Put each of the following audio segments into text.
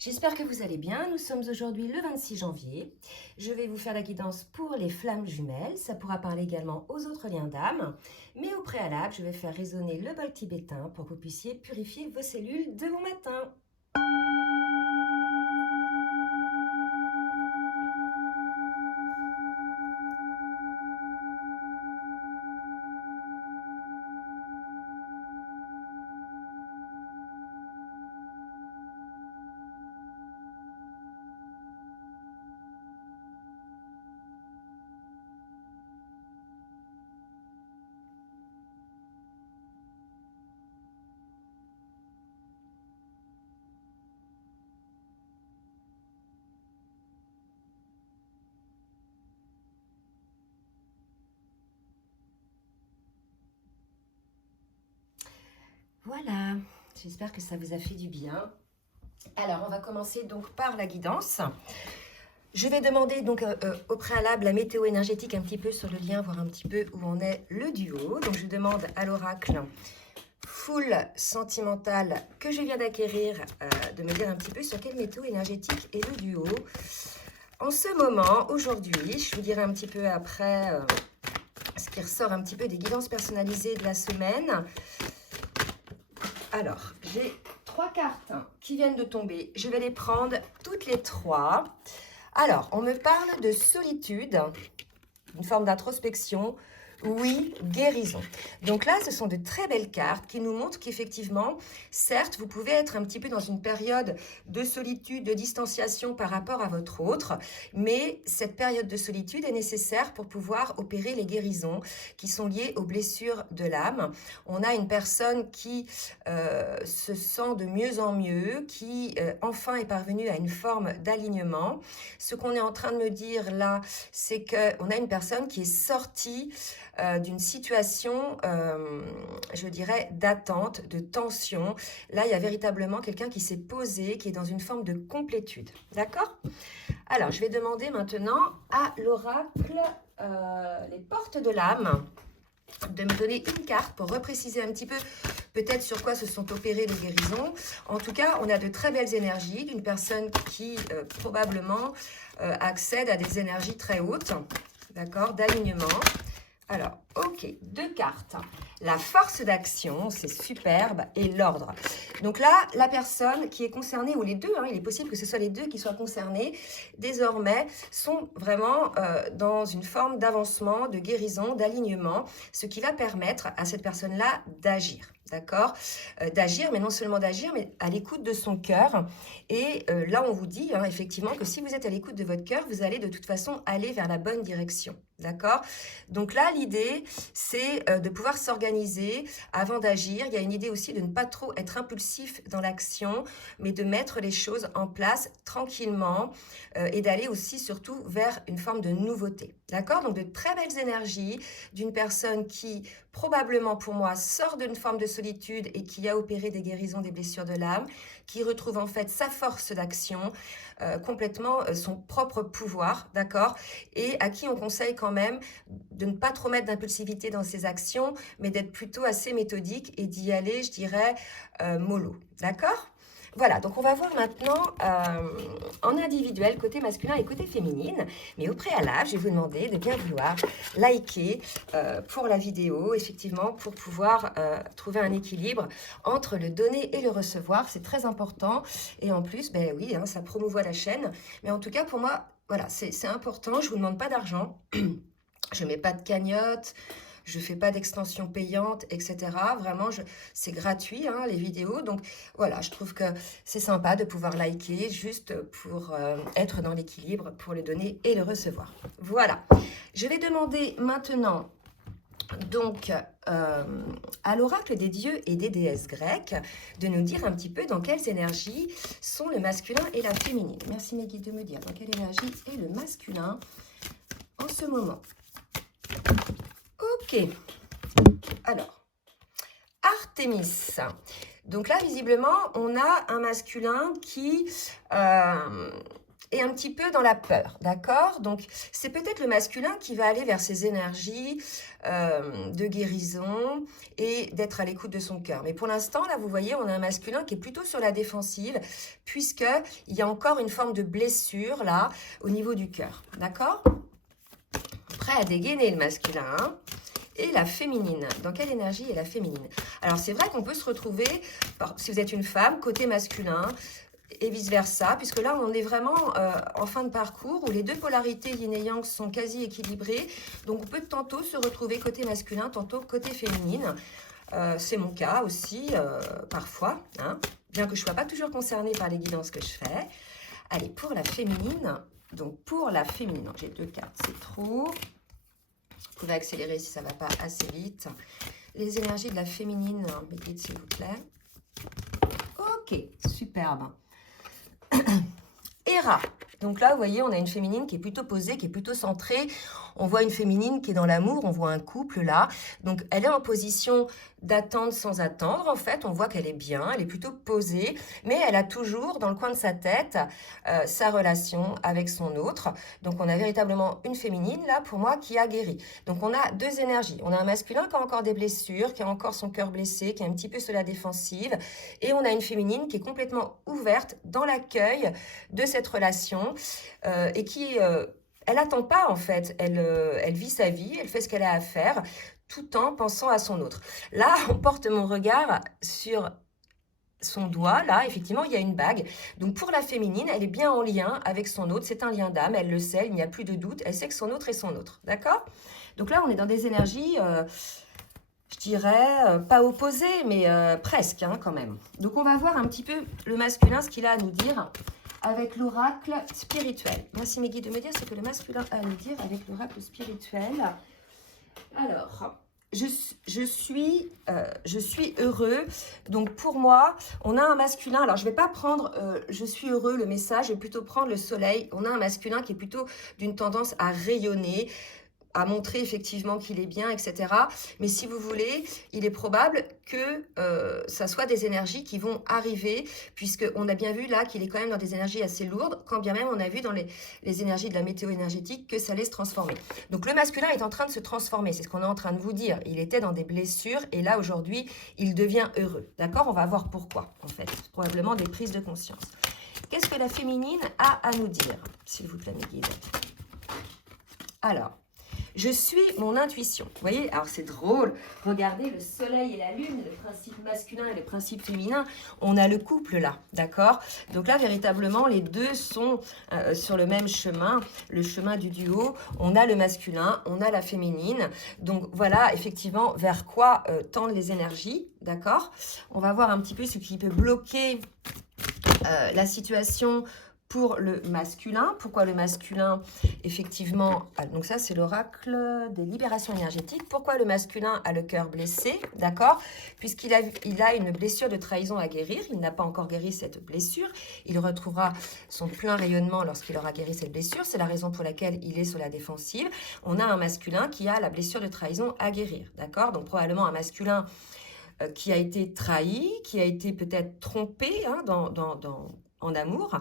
J'espère que vous allez bien. Nous sommes aujourd'hui le 26 janvier. Je vais vous faire la guidance pour les flammes jumelles. Ça pourra parler également aux autres liens d'âme. Mais au préalable, je vais faire résonner le bol tibétain pour que vous puissiez purifier vos cellules de bon matin. Voilà, j'espère que ça vous a fait du bien. Alors, on va commencer donc par la guidance. Je vais demander donc au préalable la météo énergétique un petit peu sur le lien, voir un petit peu où en est le duo. Donc, je demande à l'oracle full sentimentale que je viens d'acquérir de me dire un petit peu sur quelle météo énergétique est le duo. En ce moment, aujourd'hui, je vous dirai un petit peu après ce qui ressort un petit peu des guidances personnalisées de la semaine. Alors, j'ai 3 cartes qui viennent de tomber. Je vais les prendre toutes les 3. Alors, on me parle de solitude, une forme d'introspection. Oui, guérison. Donc là, ce sont de très belles cartes qui nous montrent qu'effectivement, certes, vous pouvez être un petit peu dans une période de solitude, de distanciation par rapport à votre autre, mais cette période de solitude est nécessaire pour pouvoir opérer les guérisons qui sont liées aux blessures de l'âme. On a une personne qui se sent de mieux en mieux, qui enfin est parvenue à une forme d'alignement. Ce qu'on est en train de me dire là, c'est qu'on a une personne qui est sortie d'une situation, je dirais, d'attente, de tension. Là, il y a véritablement quelqu'un qui s'est posé, qui est dans une forme de complétude. D'accord ? Alors, je vais demander maintenant à l'oracle, les portes de l'âme, de me donner une carte pour repréciser un petit peu peut-être sur quoi se sont opérées les guérisons. En tout cas, on a de très belles énergies d'une personne qui probablement accède à des énergies très hautes, d'accord, d'alignement. Alors, ok, 2 cartes. La force d'action, c'est superbe, et l'ordre. Donc là, la personne qui est concernée, ou les deux, il est possible que ce soit les deux qui soient concernés, désormais, sont vraiment dans une forme d'avancement, de guérison, d'alignement, ce qui va permettre à cette personne-là d'agir. D'accord, d'agir, mais non seulement d'agir, mais à l'écoute de son cœur. Et là, on vous dit effectivement que si vous êtes à l'écoute de votre cœur, vous allez de toute façon aller vers la bonne direction. D'accord? Donc là, l'idée, c'est de pouvoir s'organiser avant d'agir. Il y a une idée aussi de ne pas trop être impulsif dans l'action, mais de mettre les choses en place tranquillement et d'aller aussi surtout vers une forme de nouveauté. D'accord? Donc de très belles énergies d'une personne qui probablement pour moi sort d'une forme de solitude et qui a opéré des guérisons des blessures de l'âme, qui retrouve en fait sa force d'action, complètement son propre pouvoir, d'accord, et à qui on conseille quand même de ne pas trop mettre d'impulsivité dans ses actions, mais d'être plutôt assez méthodique et d'y aller, je dirais, mollo, d'accord ? Voilà, donc on va voir maintenant en individuel, côté masculin et côté féminine. Mais au préalable, je vais vous demander de bien vouloir liker pour la vidéo, effectivement, pour pouvoir trouver un équilibre entre le donner et le recevoir. C'est très important. Et en plus, ben oui, ça promouvoit la chaîne. Mais en tout cas, pour moi, voilà, c'est important. Je ne vous demande pas d'argent. Je ne mets pas de cagnotte. Je ne fais pas d'extension payante, etc. Vraiment, c'est gratuit, les vidéos. Donc, voilà, je trouve que c'est sympa de pouvoir liker juste pour être dans l'équilibre, pour le donner et le recevoir. Voilà. Je vais demander maintenant, donc, à l'oracle des dieux et des déesses grecques, de nous dire un petit peu dans quelles énergies sont le masculin et la féminine. Merci mes guides de me dire dans quelle énergie est le masculin en ce moment. Ok, alors, Artémis. Donc là, visiblement, on a un masculin qui et un petit peu dans la peur, d'accord? Donc, c'est peut-être le masculin qui va aller vers ses énergies de guérison et d'être à l'écoute de son cœur. Mais pour l'instant, là, vous voyez, on a un masculin qui est plutôt sur la défensive, puisqu'il y a encore une forme de blessure, là, au niveau du cœur, d'accord? Prêt à dégainer le masculin, hein? Et la féminine. Dans quelle énergie est la féminine? Alors, c'est vrai qu'on peut se retrouver, si vous êtes une femme, côté masculin, et vice-versa, puisque là, on est vraiment en fin de parcours, où les deux polarités yin et yang sont quasi équilibrées. Donc, on peut tantôt se retrouver côté masculin, tantôt côté féminine. C'est mon cas aussi, parfois, hein, bien que je ne sois pas toujours concernée par les guidances que je fais. Allez, pour la féminine, donc pour la féminine, j'ai 2 cartes, c'est trop... Vous pouvez accélérer si ça ne va pas assez vite. Les énergies de la féminine, mes guides, s'il vous plaît. Ok, superbe. Héra. Donc là, vous voyez, on a une féminine qui est plutôt posée, qui est plutôt centrée. On voit une féminine qui est dans l'amour, on voit un couple là. Donc, elle est en position d'attendre sans attendre. En fait, on voit qu'elle est bien, elle est plutôt posée, mais elle a toujours dans le coin de sa tête sa relation avec son autre. Donc, on a véritablement une féminine là, pour moi, qui a guéri. Donc, on a 2 énergies. On a un masculin qui a encore des blessures, qui a encore son cœur blessé, qui est un petit peu sur la défensive. Et on a une féminine qui est complètement ouverte dans l'accueil de cette relation et qui... elle n'attend pas en fait, elle vit sa vie, elle fait ce qu'elle a à faire, tout en pensant à son autre. Là, on porte mon regard sur son doigt, là, effectivement, il y a une bague. Donc pour la féminine, elle est bien en lien avec son autre, c'est un lien d'âme, elle le sait, il n'y a plus de doute, elle sait que son autre est son autre, d'accord? Donc là, on est dans des énergies... je dirais, pas opposées, mais presque hein, quand même. Donc on va voir un petit peu le masculin, ce qu'il a à nous dire avec l'oracle spirituel. Voici mes guides de me dire ce que le masculin a à nous dire avec l'oracle spirituel. Alors, je suis heureux. Donc pour moi, on a un masculin. Alors je ne vais pas prendre je suis heureux, le message, je vais plutôt prendre le soleil. On a un masculin qui est plutôt d'une tendance à rayonner, à montrer effectivement qu'il est bien, etc. Mais si vous voulez, il est probable que ça soit des énergies qui vont arriver, puisqu'on a bien vu là qu'il est quand même dans des énergies assez lourdes, quand bien même on a vu dans les énergies de la météo énergétique que ça allait se transformer. Donc le masculin est en train de se transformer, c'est ce qu'on est en train de vous dire. Il était dans des blessures et là aujourd'hui, il devient heureux. D'accord? On va voir pourquoi en fait. Probablement des prises de conscience. Qu'est-ce que la féminine a à nous dire, s'il vous plaît mes guides? Alors, je suis mon intuition. Vous voyez, alors c'est drôle. Regardez le soleil et la lune, le principe masculin et le principe féminin. On a le couple là, d'accord? Donc là, véritablement, les deux sont sur le même chemin, le chemin du duo. On a le masculin, on a la féminine. Donc voilà, effectivement, vers quoi tendent les énergies, d'accord? On va voir un petit peu ce qui peut bloquer la situation pour le masculin. Pourquoi le masculin, effectivement, donc ça c'est l'oracle des libérations énergétiques. Pourquoi le masculin a le cœur blessé, d'accord? Puisqu'il a une blessure de trahison à guérir, il n'a pas encore guéri cette blessure, il retrouvera son plein rayonnement lorsqu'il aura guéri cette blessure, c'est la raison pour laquelle il est sur la défensive. On a un masculin qui a la blessure de trahison à guérir, d'accord? Donc probablement un masculin qui a été trahi, qui a été peut-être trompé hein, en amour,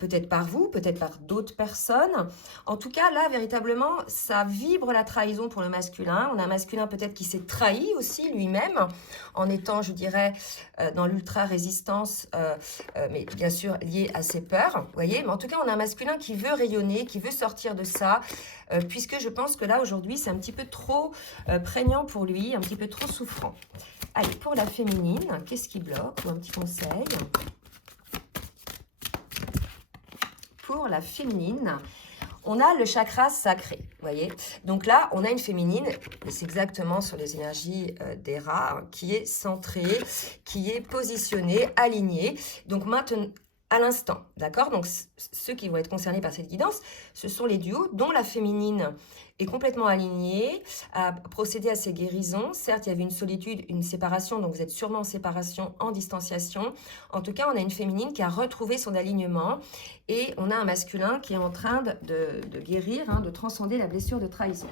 peut-être par vous, peut-être par d'autres personnes. En tout cas, là, véritablement, ça vibre la trahison pour le masculin. On a un masculin peut-être qui s'est trahi aussi lui-même, en étant, je dirais, dans l'ultra-résistance, mais bien sûr lié à ses peurs, vous voyez. Mais en tout cas, on a un masculin qui veut rayonner, qui veut sortir de ça, puisque je pense que là, aujourd'hui, c'est un petit peu trop prégnant pour lui, un petit peu trop souffrant. Allez, pour la féminine, qu'est-ce qui bloque? Ou un petit conseil pour la féminine, on a le chakra sacré, vous voyez. Donc là, on a une féminine, c'est exactement sur les énergies des rats, hein, qui est centrée, qui est positionnée, alignée. Donc maintenant, à l'instant, d'accord? Donc ceux qui vont être concernés par cette guidance, ce sont les duos dont la féminine est complètement alignée, à procéder à ces guérisons. Certes, il y avait une solitude, une séparation, donc vous êtes sûrement en séparation, en distanciation. En tout cas, on a une féminine qui a retrouvé son alignement et on a un masculin qui est en train de guérir, hein, de transcender la blessure de trahison.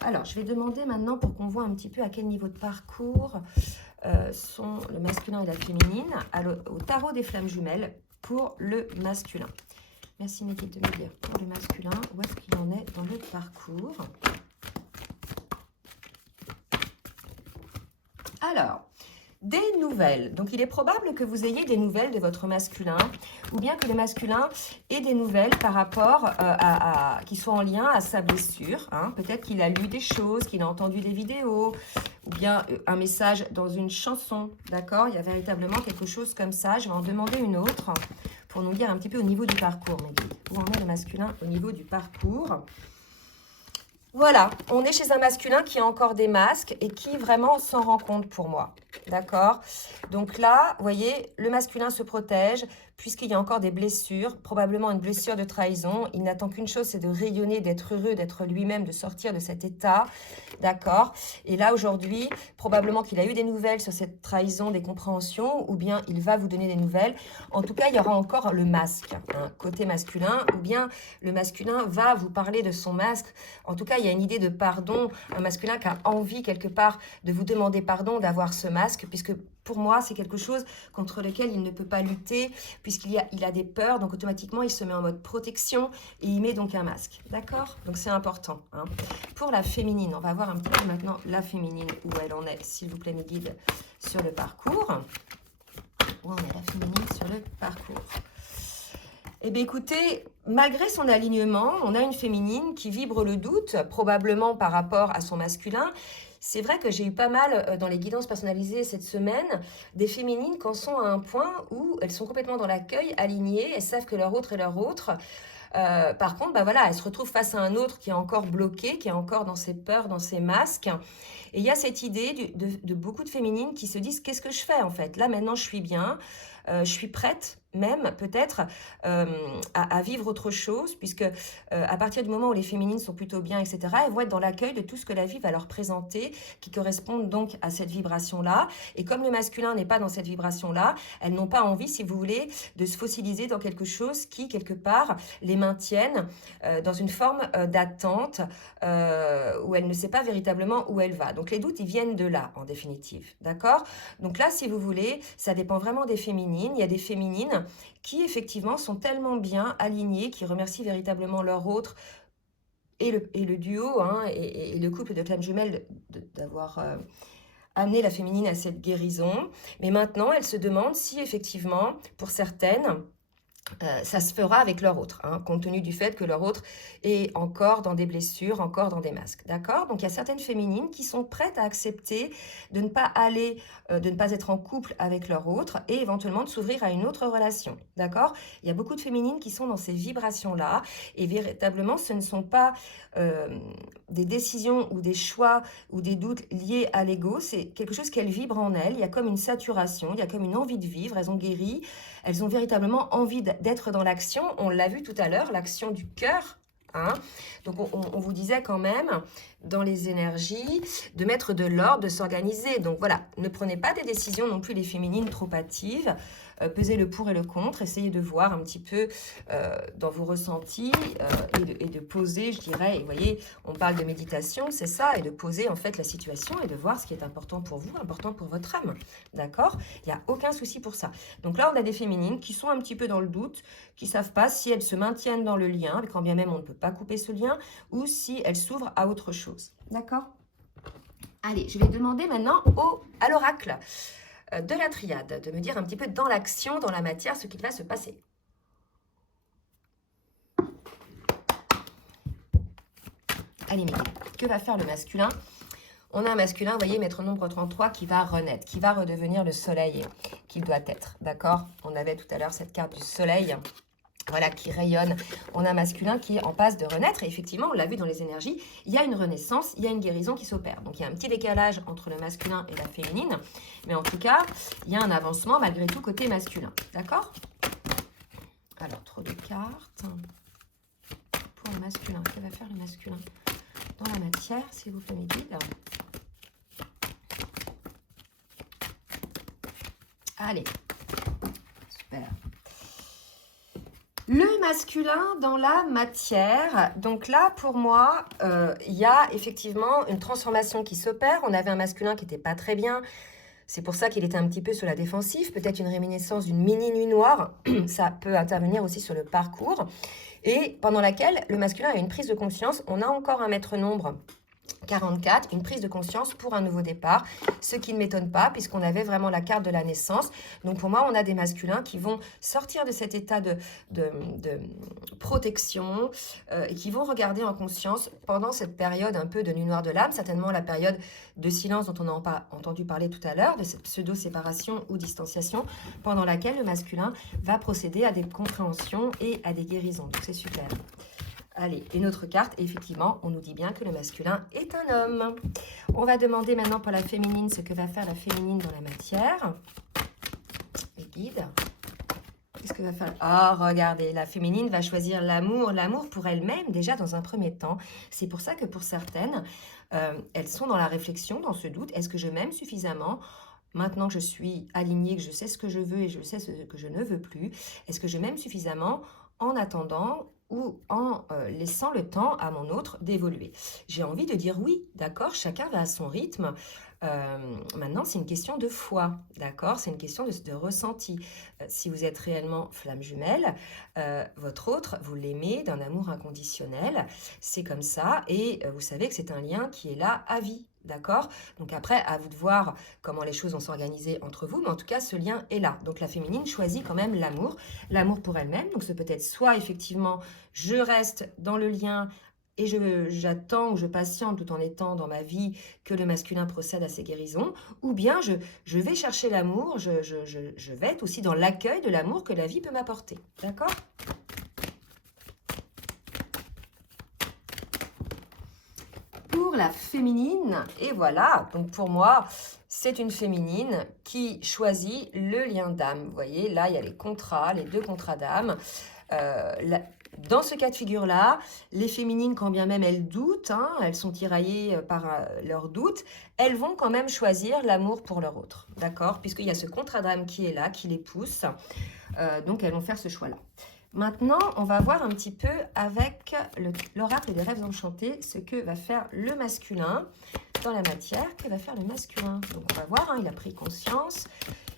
Alors, je vais demander maintenant pour qu'on voit un petit peu à quel niveau de parcours sont le masculin et la féminine au tarot des flammes jumelles pour le masculin. Merci mes guides de me dire pour le masculin, où est-ce qu'il en est dans le parcours. Alors, des nouvelles. Donc, il est probable que vous ayez des nouvelles de votre masculin ou bien que le masculin ait des nouvelles par rapport qui sont en lien à sa blessure. Hein. Peut-être qu'il a lu des choses, qu'il a entendu des vidéos ou bien un message dans une chanson. D'accord? Il y a véritablement quelque chose comme ça. Je vais en demander une autre pour nous dire un petit peu au niveau du parcours. Mais où en est le masculin au niveau du parcours? Voilà, on est chez un masculin qui a encore des masques et qui vraiment s'en rend compte pour moi. D'accord? Donc là, vous voyez, le masculin se protège puisqu'il y a encore des blessures, probablement une blessure de trahison. Il n'attend qu'une chose, c'est de rayonner, d'être heureux, d'être lui-même, de sortir de cet état. D'accord? Et là, aujourd'hui, probablement qu'il a eu des nouvelles sur cette trahison, des compréhensions, ou bien il va vous donner des nouvelles. En tout cas, il y aura encore le masque, hein, côté masculin, ou bien le masculin va vous parler de son masque. En tout cas, il y a une idée de pardon, un masculin qui a envie quelque part de vous demander pardon, d'avoir ce masque, puisque pour moi, c'est quelque chose contre lequel il ne peut pas lutter, puisqu'il a des peurs, donc automatiquement, il se met en mode protection et il met donc un masque. D'accord? Donc, c'est important. Hein. Pour la féminine, on va voir un petit peu maintenant la féminine, où elle en est, s'il vous plaît, mes guides, sur le parcours. Où en est la féminine sur le parcours? Eh bien, écoutez, malgré son alignement, on a une féminine qui vibre le doute, probablement par rapport à son masculin. C'est vrai que j'ai eu pas mal dans les guidances personnalisées cette semaine, des féminines qui en sont à un point où elles sont complètement dans l'accueil, alignées, elles savent que leur autre est leur autre. Par contre, bah voilà, elles se retrouvent face à un autre qui est encore bloqué, qui est encore dans ses peurs, dans ses masques. Et il y a cette idée de beaucoup de féminines qui se disent, qu'est-ce que je fais en fait? Là, maintenant, je suis bien, je suis prête même peut-être à vivre autre chose, puisque à partir du moment où les féminines sont plutôt bien, etc., elles vont être dans l'accueil de tout ce que la vie va leur présenter, qui correspondent donc à cette vibration-là. Et comme le masculin n'est pas dans cette vibration-là, elles n'ont pas envie, si vous voulez, de se fossiliser dans quelque chose qui, quelque part, les maintiennent dans une forme d'attente où elle ne sait pas véritablement où elle va. Donc les doutes, ils viennent de là, en définitive. D'accord? Donc là, si vous voulez, ça dépend vraiment des féminines. Il y a des féminines qui effectivement sont tellement bien alignées, qui remercient véritablement leur autre et le duo hein, et le couple de flammes jumelles d'avoir amené la féminine à cette guérison. Mais maintenant, elles se demandent si effectivement, pour certaines, ça se fera avec leur autre, hein, compte tenu du fait que leur autre est encore dans des blessures, encore dans des masques, d'accord? Donc, il y a certaines féminines qui sont prêtes à accepter de ne pas aller, de ne pas être en couple avec leur autre et éventuellement de s'ouvrir à une autre relation, d'accord? Il y a beaucoup de féminines qui sont dans ces vibrations-là et véritablement, ce ne sont pas des décisions ou des choix ou des doutes liés à l'ego, c'est quelque chose qu'elles vibrent en elles, il y a comme une saturation, il y a comme une envie de vivre, elles ont guéri, elles ont véritablement envie d'être dans l'action. On l'a vu tout à l'heure, l'action du cœur. Hein. Donc, on vous disait quand même, dans les énergies, de mettre de l'ordre, de s'organiser. Donc, voilà, ne prenez pas des décisions non plus les féminines trop hâtives. Pesez le pour et le contre. Essayez de voir un petit peu dans vos ressentis et de poser, je dirais. Et vous voyez, on parle de méditation, c'est ça, et de poser en fait la situation et de voir ce qui est important pour vous, important pour votre âme. D'accord? Il n'y a aucun souci pour ça. Donc là, on a des féminines qui sont un petit peu dans le doute, qui ne savent pas si elles se maintiennent dans le lien, quand bien même on ne peut pas couper ce lien, ou si elles s'ouvrent à autre chose. D'accord? Allez, je vais demander maintenant à l'oracle de la triade, de me dire un petit peu dans l'action, dans la matière, ce qui va se passer. Allez, Miguel, que va faire le masculin? On a un masculin, vous voyez, maître nombre 33, qui va renaître, qui va redevenir le soleil qu'il doit être, d'accord? On avait tout à l'heure cette carte du soleil, voilà, qui rayonne. On a un masculin qui est en passe de renaître, et effectivement, on l'a vu dans les énergies, il y a une renaissance, il y a une guérison qui s'opère. Donc, il y a un petit décalage entre le masculin et la féminine, mais en tout cas, il y a un avancement malgré tout côté masculin, d'accord? Alors, trop de cartes. Pour le masculin, que va faire le masculin dans la matière, s'il vous plaît, mes guides? Allez, super. Le masculin dans la matière, donc là pour moi, il y a effectivement une transformation qui s'opère. On avait un masculin qui n'était pas très bien, C'est pour ça qu'il était un petit peu sur la défensive, peut-être une réminiscence d'une mini nuit noire. Ça peut intervenir aussi sur le parcours. Et pendant laquelle le masculin a une prise de conscience. On a encore un maître nombre 44, une prise de conscience pour un nouveau départ, ce qui ne m'étonne pas puisqu'on avait vraiment la carte de la naissance. Donc pour moi, on a des masculins qui vont sortir de cet état de protection et qui vont regarder en conscience pendant cette période un peu de nuit noire de l'âme, certainement la période de silence dont on n'a pas entendu parler tout à l'heure, de cette pseudo-séparation ou distanciation, pendant laquelle le masculin va procéder à des compréhensions et à des guérisons. Donc c'est super. Allez, une autre carte, et effectivement, on nous dit bien que le masculin est un homme. On va demander maintenant pour la féminine ce que va faire la féminine dans la matière. Les guides. Qu'est-ce que va faire? Ah, regardez, la féminine va choisir l'amour. L'amour pour elle-même, déjà dans un premier temps. C'est pour ça que pour certaines, elles sont dans la réflexion, dans ce doute. Est-ce que je m'aime suffisamment? Maintenant que je suis alignée, que je sais ce que je veux et je sais ce que je ne veux plus, est-ce que je m'aime suffisamment en attendant ou en laissant le temps à mon autre d'évoluer? J'ai envie de dire oui, d'accord, chacun va à son rythme. Maintenant, c'est une question de foi, d'accord? C'est une question de ressenti. Si vous êtes réellement flamme jumelle, votre autre, vous l'aimez d'un amour inconditionnel, c'est comme ça, et vous savez que c'est un lien qui est là à vie. D'accord? Donc après, à vous de voir comment les choses vont s'organiser entre vous, mais en tout cas, ce lien est là. Donc la féminine choisit quand même l'amour pour elle-même. Donc c'est peut-être soit effectivement, je reste dans le lien et j'attends ou je patiente tout en étant dans ma vie que le masculin procède à ses guérisons, ou bien je vais chercher l'amour, je vais être aussi dans l'accueil de l'amour que la vie peut m'apporter. D'accord? Pour la féminine, et voilà, donc pour moi, c'est une féminine qui choisit le lien d'âme. Vous voyez, là, il y a les contrats, les deux contrats d'âme. Dans ce cas de figure-là, les féminines, quand bien même elles doutent, hein, elles sont tiraillées par leurs doutes, elles vont quand même choisir l'amour pour leur autre, d'accord? Puisqu'il y a ce contrat d'âme qui est là, qui les pousse, donc elles vont faire ce choix-là. Maintenant, on va voir un petit peu avec l'oracle des rêves enchantés ce que va faire le masculin dans la matière. Que va faire le masculin? Donc on va voir, hein, il a pris conscience,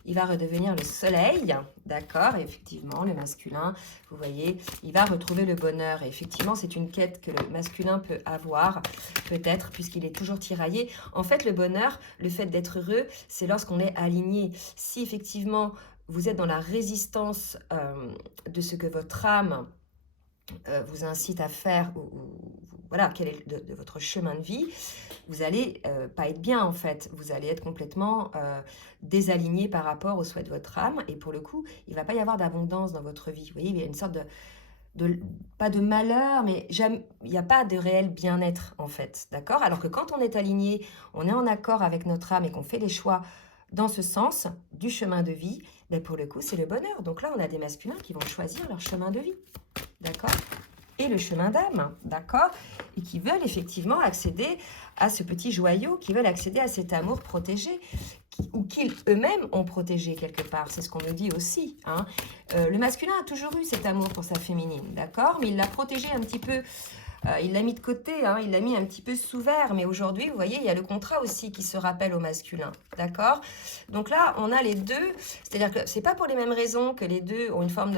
il va redevenir le soleil, d'accord? Et effectivement, le masculin, vous voyez, il va retrouver le bonheur. Et effectivement, c'est une quête que le masculin peut avoir, peut-être, puisqu'il est toujours tiraillé. En fait, le bonheur, le fait d'être heureux, c'est lorsqu'on est aligné. Si effectivement vous êtes dans la résistance de ce que votre âme vous incite à faire, voilà, quel est de votre chemin de vie, vous n'allez pas être bien en fait. Vous allez être complètement désaligné par rapport au souhait de votre âme. Et pour le coup, il ne va pas y avoir d'abondance dans votre vie. Vous voyez, il y a une sorte pas de malheur, mais il n'y a pas de réel bien-être en fait. D'accord? Alors que quand on est aligné, on est en accord avec notre âme et qu'on fait les choix dans ce sens du chemin de vie, ben pour le coup, c'est le bonheur. Donc là, on a des masculins qui vont choisir leur chemin de vie, d'accord? Et le chemin d'âme, d'accord? Et qui veulent effectivement accéder à ce petit joyau, qui veulent accéder à cet amour protégé, ou qu'ils eux-mêmes ont protégé quelque part. C'est ce qu'on me dit aussi, hein. Le masculin a toujours eu cet amour pour sa féminine, d'accord? Mais il l'a protégé un petit peu. Il l'a mis de côté, hein, il l'a mis un petit peu sous verre, mais aujourd'hui, vous voyez, il y a le contrat aussi qui se rappelle au masculin, d'accord? Donc là, on a les deux, c'est-à-dire que c'est pas pour les mêmes raisons que les deux ont une forme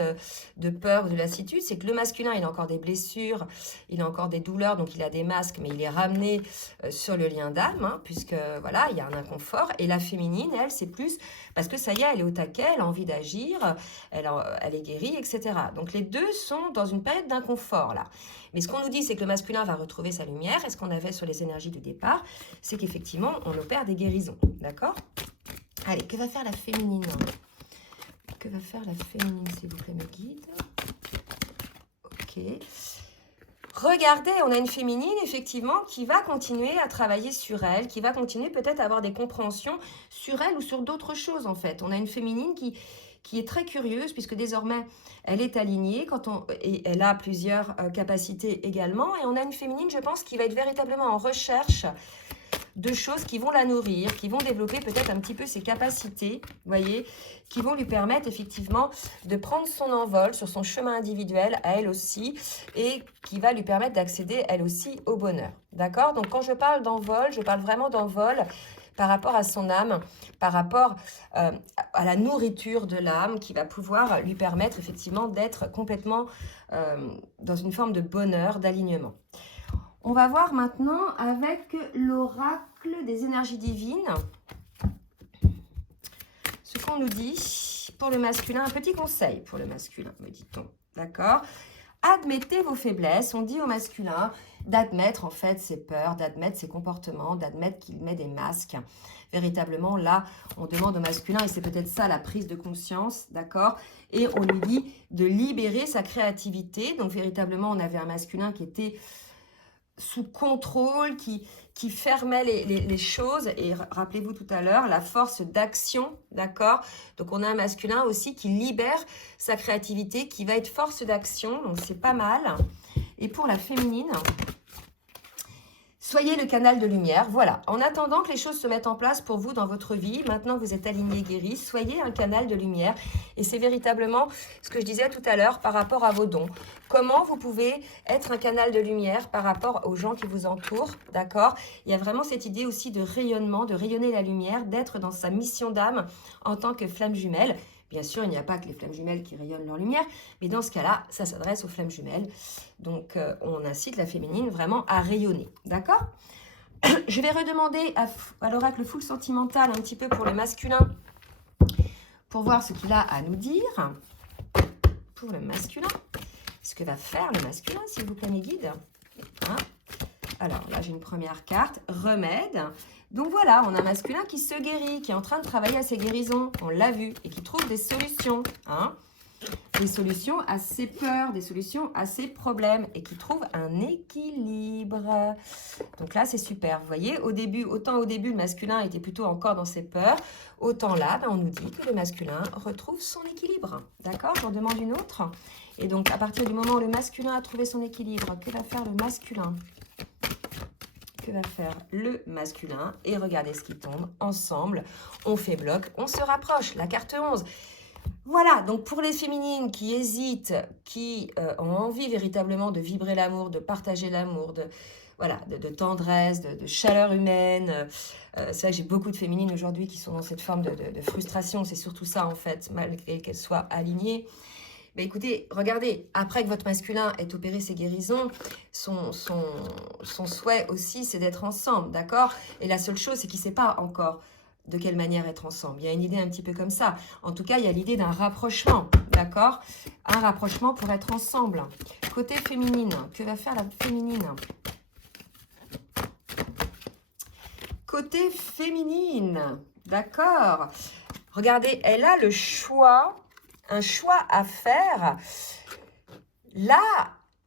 de peur, de lassitude, c'est que le masculin, il a encore des blessures, il a encore des douleurs, donc il a des masques, mais il est ramené sur le lien d'âme, hein, puisque, voilà, il y a un inconfort, et la féminine, elle, c'est plus, parce que ça y est, elle est au taquet, elle a envie d'agir, elle est guérie, etc. Donc les deux sont dans une période d'inconfort, là. Mais ce qu'on nous dit, c'est que le masculin va retrouver sa lumière. Et ce qu'on avait sur les énergies du départ, c'est qu'effectivement, on opère des guérisons. D'accord? Allez, que va faire la féminine? Que va faire la féminine, s'il vous plaît, mes guides? Ok. Regardez, on a une féminine, effectivement, qui va continuer à travailler sur elle, qui va continuer peut-être à avoir des compréhensions sur elle ou sur d'autres choses, en fait. On a une féminine qui est très curieuse, puisque désormais, elle est alignée, et elle a plusieurs capacités également. Et on a une féminine, je pense, qui va être véritablement en recherche de choses qui vont la nourrir, qui vont développer peut-être un petit peu ses capacités, vous voyez, qui vont lui permettre effectivement de prendre son envol sur son chemin individuel à elle aussi, et qui va lui permettre d'accéder elle aussi au bonheur. D'accord? Donc quand je parle d'envol, je parle vraiment d'envol, par rapport à son âme, par rapport à la nourriture de l'âme qui va pouvoir lui permettre effectivement d'être complètement dans une forme de bonheur, d'alignement. On va voir maintenant avec l'oracle des énergies divines ce qu'on nous dit pour le masculin. Un petit conseil pour le masculin, me dit-on. D'accord? Admettez vos faiblesses. On dit au masculin d'admettre en fait ses peurs, d'admettre ses comportements, d'admettre qu'il met des masques. Véritablement, là, on demande au masculin, et c'est peut-être ça la prise de conscience, d'accord? Et on lui dit de libérer sa créativité. Donc, véritablement, on avait un masculin qui était sous contrôle, qui fermait les choses. Et rappelez-vous tout à l'heure, la force d'action, d'accord? Donc, on a un masculin aussi qui libère sa créativité, qui va être force d'action. Donc, c'est pas mal. Et pour la féminine, soyez le canal de lumière. Voilà, en attendant que les choses se mettent en place pour vous dans votre vie, maintenant que vous êtes aligné, guéri, soyez un canal de lumière. Et c'est véritablement ce que je disais tout à l'heure par rapport à vos dons. Comment vous pouvez être un canal de lumière par rapport aux gens qui vous entourent, d'accord? Il y a vraiment cette idée aussi de rayonnement, de rayonner la lumière, d'être dans sa mission d'âme en tant que flamme jumelle. Bien sûr, il n'y a pas que les flammes jumelles qui rayonnent leur lumière, mais dans ce cas-là, ça s'adresse aux flammes jumelles. Donc, on incite la féminine vraiment à rayonner, d'accord? Je vais redemander à l'oracle full sentimental un petit peu pour le masculin, pour voir ce qu'il a à nous dire. Pour le masculin, ce que va faire le masculin, s'il vous plaît, mes guides. Hein? Alors, là, j'ai une première carte, remède. Donc voilà, on a un masculin qui se guérit, qui est en train de travailler à ses guérisons, on l'a vu, et qui trouve des solutions. Hein? Des solutions à ses peurs, des solutions à ses problèmes, et qui trouve un équilibre. Donc là, c'est super. Vous voyez, autant au début, le masculin était plutôt encore dans ses peurs, autant là, on nous dit que le masculin retrouve son équilibre. D'accord? J'en demande une autre. Et donc, à partir du moment où le masculin a trouvé son équilibre, que va faire le masculin? Que va faire le masculin? Et regardez ce qui tombe. Ensemble, on fait bloc, on se rapproche. La carte 11. Voilà, donc pour les féminines qui hésitent, qui ont envie véritablement de vibrer l'amour, de partager l'amour, de tendresse, de chaleur humaine. C'est vrai que j'ai beaucoup de féminines aujourd'hui qui sont dans cette forme de frustration. C'est surtout ça, en fait, malgré qu'elles soient alignées. Mais écoutez, regardez, après que votre masculin ait opéré ses guérisons, son souhait aussi, c'est d'être ensemble, d'accord? Et la seule chose, c'est qu'il ne sait pas encore de quelle manière être ensemble. Il y a une idée un petit peu comme ça. En tout cas, il y a l'idée d'un rapprochement, d'accord? Un rapprochement pour être ensemble. Côté féminine, que va faire la féminine? Côté féminine, d'accord? Regardez, elle a le choix, un choix à faire. Là,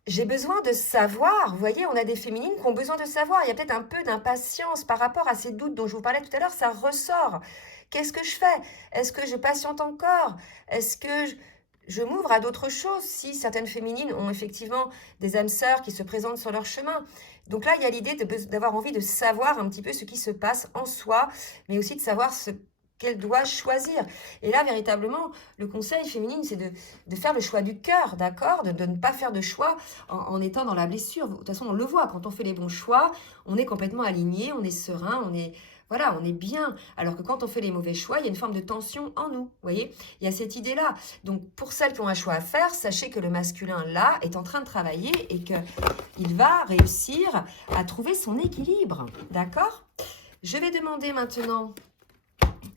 j'ai besoin de savoir. Vous voyez, on a des féminines qui ont besoin de savoir. Il y a peut-être un peu d'impatience par rapport à ces doutes dont je vous parlais tout à l'heure. Ça ressort. Qu'est-ce que je fais? Est-ce que je patiente encore? Est-ce que je m'ouvre à d'autres choses? Si certaines féminines ont effectivement des âmes sœurs qui se présentent sur leur chemin. Donc là, il y a l'idée d'avoir envie de savoir un petit peu ce qui se passe en soi, mais aussi de savoir ce qu'elle doit choisir. Et là, véritablement, le conseil féminine, c'est de faire le choix du cœur, d'accord? De ne pas faire de choix en étant dans la blessure. De toute façon, on le voit, quand on fait les bons choix, on est complètement aligné, on est serein, on est bien. Alors que quand on fait les mauvais choix, il y a une forme de tension en nous, vous voyez? Il y a cette idée-là. Donc, pour celles qui ont un choix à faire, sachez que le masculin, là, est en train de travailler et qu'il va réussir à trouver son équilibre, d'accord? Je vais demander maintenant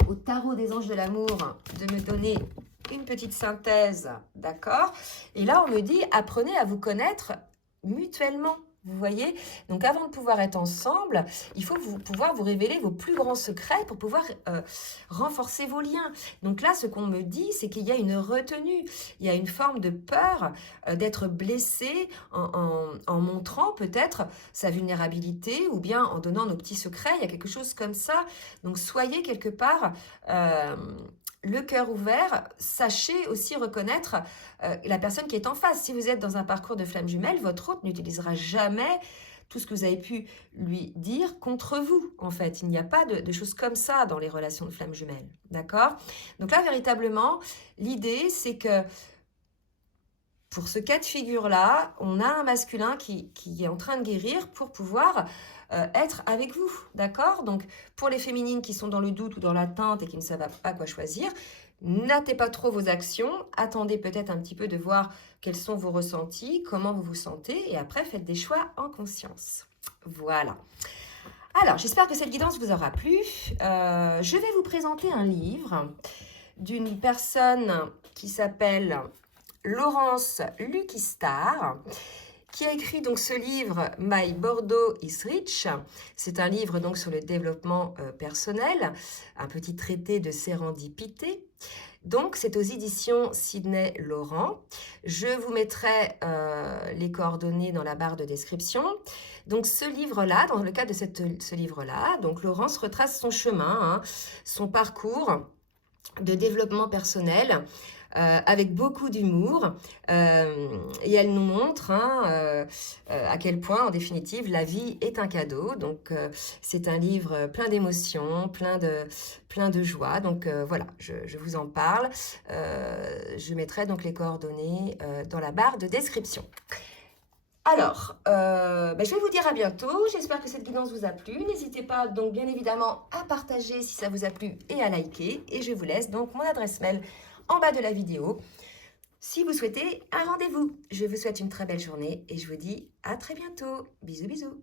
au tarot des anges de l'amour de me donner une petite synthèse, d'accord? Et là, on me dit, apprenez à vous connaître mutuellement. Vous voyez? Donc, avant de pouvoir être ensemble, il faut pouvoir vous révéler vos plus grands secrets pour pouvoir renforcer vos liens. Donc là, ce qu'on me dit, c'est qu'il y a une retenue. Il y a une forme de peur d'être blessé en montrant peut-être sa vulnérabilité ou bien en donnant nos petits secrets. Il y a quelque chose comme ça. Donc, soyez quelque part le cœur ouvert, sachez aussi reconnaître la personne qui est en face. Si vous êtes dans un parcours de flamme jumelle, votre hôte n'utilisera jamais tout ce que vous avez pu lui dire contre vous, en fait. Il n'y a pas de choses comme ça dans les relations de flamme jumelle, d'accord? Donc là, véritablement, l'idée, c'est que pour ce cas de figure-là, on a un masculin qui est en train de guérir pour pouvoir être avec vous, d'accord? Donc, pour les féminines qui sont dans le doute ou dans l'attente et qui ne savent pas quoi choisir, n'hâtez pas trop vos actions, attendez peut-être un petit peu de voir quels sont vos ressentis, comment vous vous sentez, et après, faites des choix en conscience. Voilà. Alors, j'espère que cette guidance vous aura plu. Je vais vous présenter un livre d'une personne qui s'appelle Laurence Lucky-Star, qui a écrit donc ce livre My Bordeaux is Rich. C'est un livre donc sur le développement personnel, un petit traité de sérendipité. Donc c'est aux éditions Sidney Laurent. Je vous mettrai les coordonnées dans la barre de description. Donc ce livre-là, dans le cadre de ce livre-là, donc Laurence retrace son chemin, son parcours de développement personnel, avec beaucoup d'humour, et elle nous montre à quel point, en définitive, la vie est un cadeau. Donc, c'est un livre plein d'émotions, plein de joie. Donc, voilà, je vous en parle. Je mettrai donc les coordonnées dans la barre de description. Alors, je vais vous dire à bientôt. J'espère que cette guidance vous a plu. N'hésitez pas donc bien évidemment à partager si ça vous a plu et à liker. Et je vous laisse donc mon adresse mail en bas de la vidéo si vous souhaitez un rendez-vous. Je vous souhaite une très belle journée et je vous dis à très bientôt. Bisous, bisous.